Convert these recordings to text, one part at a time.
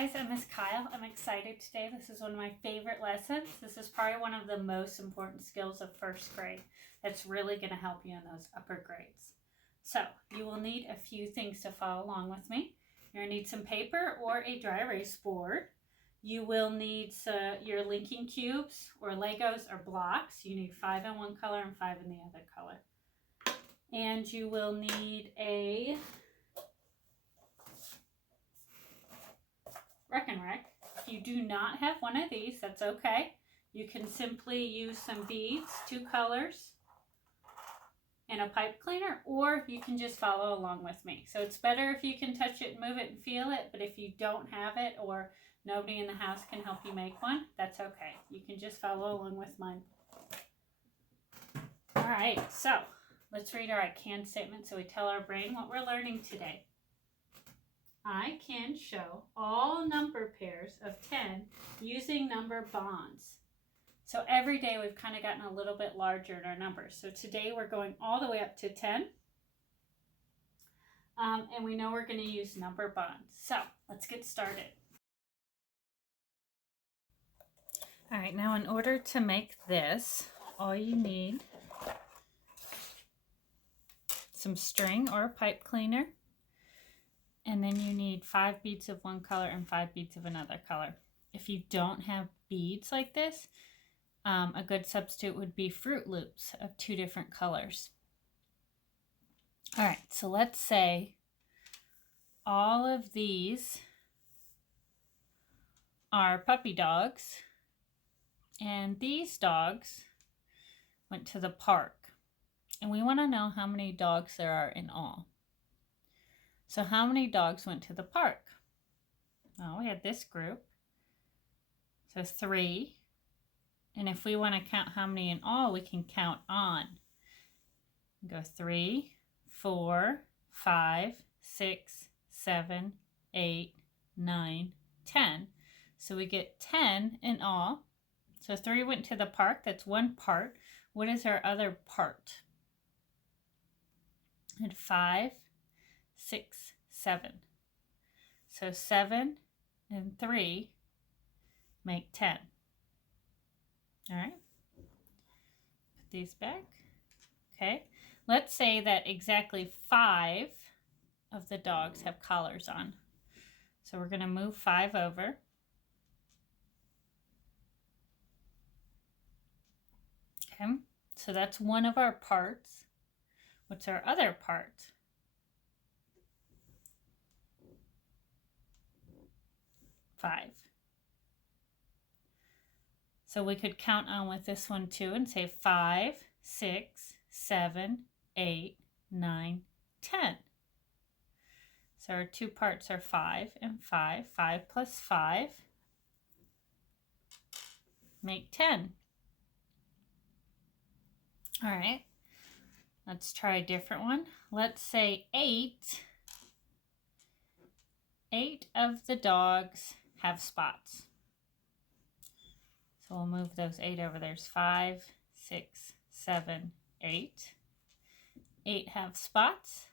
guys, I'm Miss Kyle. I'm excited today. This is one of my favorite lessons. This is probably one of the most important skills of first grade that's really going to help you in those upper grades. So you will need a few things to follow along with me. You're going to need some paper or a dry erase board. You will need your linking cubes or Legos or blocks. You need 5 in one color and 5 in the other color. And you will need a Reckon Wreck. If you do not have one of these, that's okay. You can simply use some beads, 2 colors, and a pipe cleaner, or you can just follow along with me. So it's better if you can touch it, move it, and feel it, but if you don't have it or nobody in the house can help you make one, that's okay. You can just follow along with mine. All right, so let's read our I can statement so we tell our brain what we're learning today. I can show all number pairs of 10 using number bonds. So every day we've kind of gotten a little bit larger in our numbers. So today we're going all the way up to 10. And we know we're going to use number bonds. So let's get started. All right, now in order to make this, all you need some string or a pipe cleaner. And then you need 5 beads of one color and 5 beads of another color. If you don't have beads like this, a good substitute would be Fruit Loops of 2 different colors. All right, so let's say all of these are puppy dogs, and these dogs went to the park. And we want to know how many dogs there are in all. So how many dogs went to the park? Well, we had this group. So 3. And if we want to count how many in all, we can count on. Go 3, 4, 5, 6, 7, 8, 9, 10. So we get 10 in all. So 3 went to the park. That's one part. What is our other part? And 5, 6, 7. So 7 and 3 make 10. All right. Put these back. Okay. Let's say that exactly 5 of the dogs have collars on. So we're going to move 5 over. Okay. So that's one of our parts. What's our other part? 5. So we could count on with this one too and say 5, 6, 7, 8, 9, 10. So our 2 parts are 5 and 5. 5 plus 5 make 10. All right, let's try a different one. Let's say 8. 8 of the dogs have spots. So we'll move those 8 over. There's 5, 6, 7, 8. 8 have spots.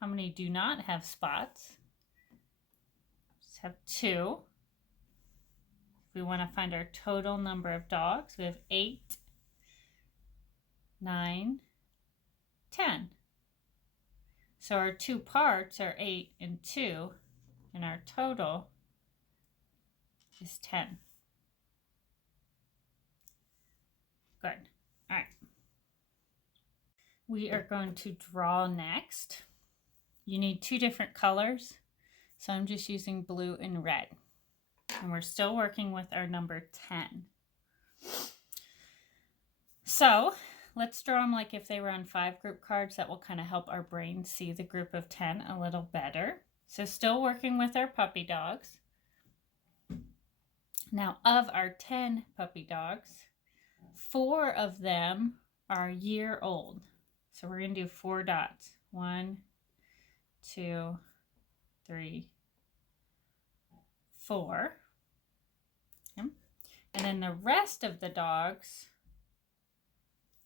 How many do not have spots? Just have 2. If we want to find our total number of dogs, we have 8, 9, 10. So our 2 parts are 8 and 2, and our total is 10. Good. All right. We are going to draw next. You need 2 different colors, so I'm just using blue and red. And we're still working with our number 10. So let's draw them like if they were on 5 group cards. That will kind of help our brain see the group of 10 a little better. So still working with our puppy dogs. Now of our 10 puppy dogs, 4 of them are a year old. So we're going to do 4 dots. 1, 2, 3, 4. Okay. And then the rest of the dogs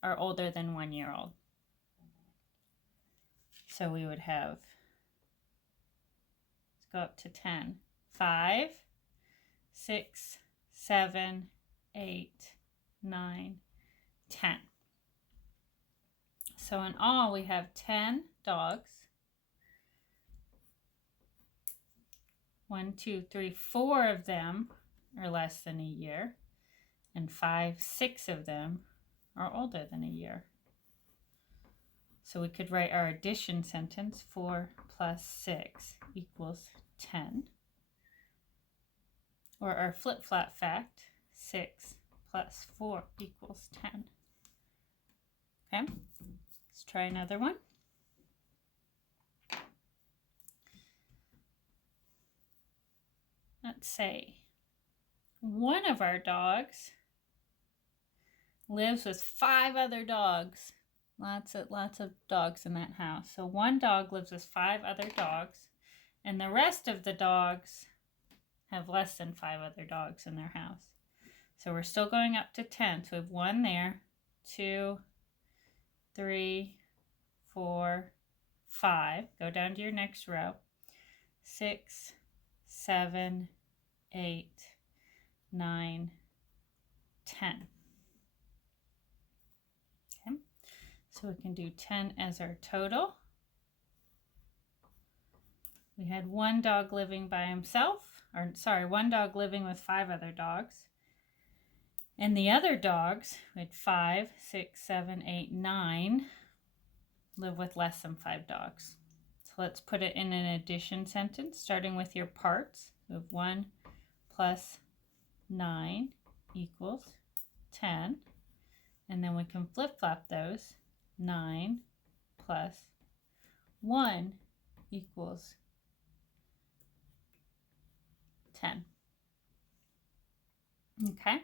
are older than 1 year old. So we would have, let's go up to 10. 5, 6, 7, 8, 9, 10. So in all, we have 10 dogs. 1, 2, 3, 4 of them are less than a year, and 5, 6 of them are older than a year. So we could write our addition sentence, 4 plus 6 equals 10. Or our flip-flop fact, 6 plus 4 equals 10. Okay, let's try another one. Let's say one of our dogs lives with 5 other dogs. Lots of dogs in that house. So one dog lives with 5 other dogs, and the rest of the dogs have less than 5 other dogs in their house. So we're still going up to 10. So we have 1 there, 2, 3, 4, 5. Go down to your next row. 6, 7, 8, 9, 10. Okay, so we can do 10 as our total. We had 1 dog living by himself, or sorry, 1 dog living with 5 other dogs. And the other dogs, we had 5, 6, 7, 8, 9, live with less than 5 dogs. So let's put it in an addition sentence, starting with your parts. We have 1 plus 9 equals 10. And then we can flip-flop those. 9 plus 1 equals 10. Okay,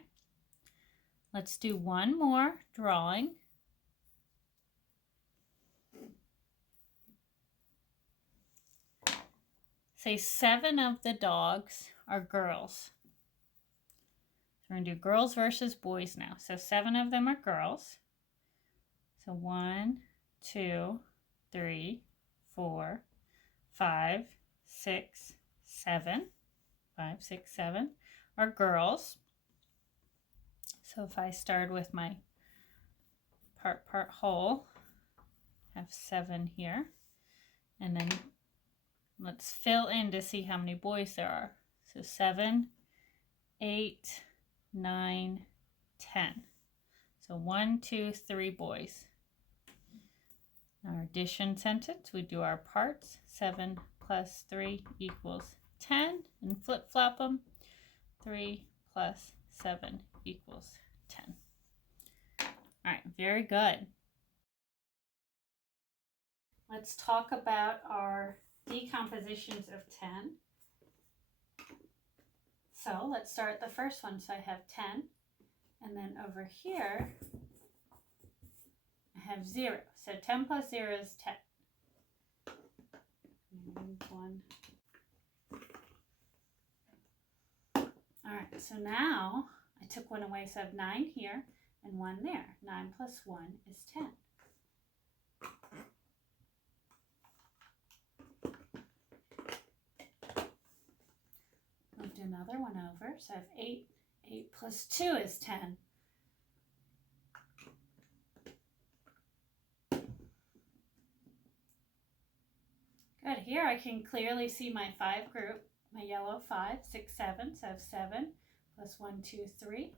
let's do one more drawing. Say 7 of the dogs are girls. We're going to do girls versus boys now. So 7 of them are girls. So 1, 2, 3, 4, 5, 6, 7. 5, 6, 7 are girls. So if I start with my part whole, I have 7 here. And then let's fill in to see how many boys there are. So 7, 8, 9, 10. So 1, 2, 3 boys. Our addition sentence, we do our parts. 7 plus 3 equals 10. And flip-flop them. 3 plus 7 equals 10. All right, very good. Let's talk about our decompositions of 10. So let's start the first one. So I have 10, and then over here I have 0. So 10 plus 0 is 10. One. All right, so now I took 1 away, so I have 9 here and 1 there. 9 plus 1 is 10. Moved another one over, so I have 8. 8 plus 2 is 10. Good, here I can clearly see my 5 group, my yellow 5, 6, 7, so I have 7 plus 1, 2, 3.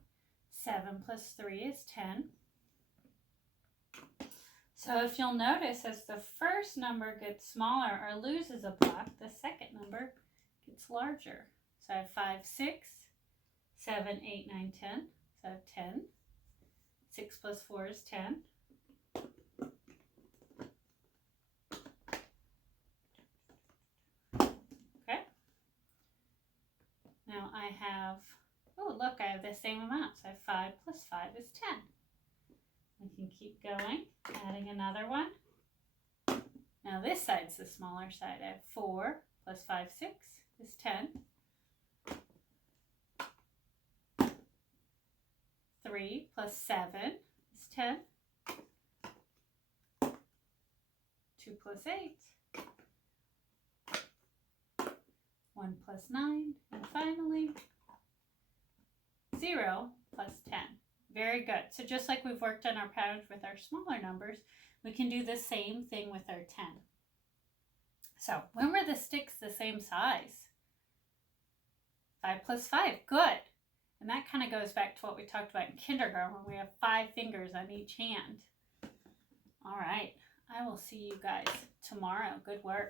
7 plus 3 is 10. So if you'll notice, as the first number gets smaller or loses a block, the second number gets larger. So I have 5, 6, 7, 8, 9, 10. So I have 10. 6 plus 4 is 10. Okay. Now I have, oh look, I have the same amount. So I have 5 plus 5 is 10. We can keep going, adding another one. Now this side's the smaller side. I have 4 plus 5, 6 is 10. 3 plus 7 is 10. 2 plus 8. 1 1 plus 9, and finally 0 plus 10. Very good. So just like we've worked on our patterns with our smaller numbers, we can do the same thing with our 10. So when were the sticks the same size? 5 plus 5. Good. And that kind of goes back to what we talked about in kindergarten when we have 5 fingers on each hand. All right. I will see you guys tomorrow. Good work.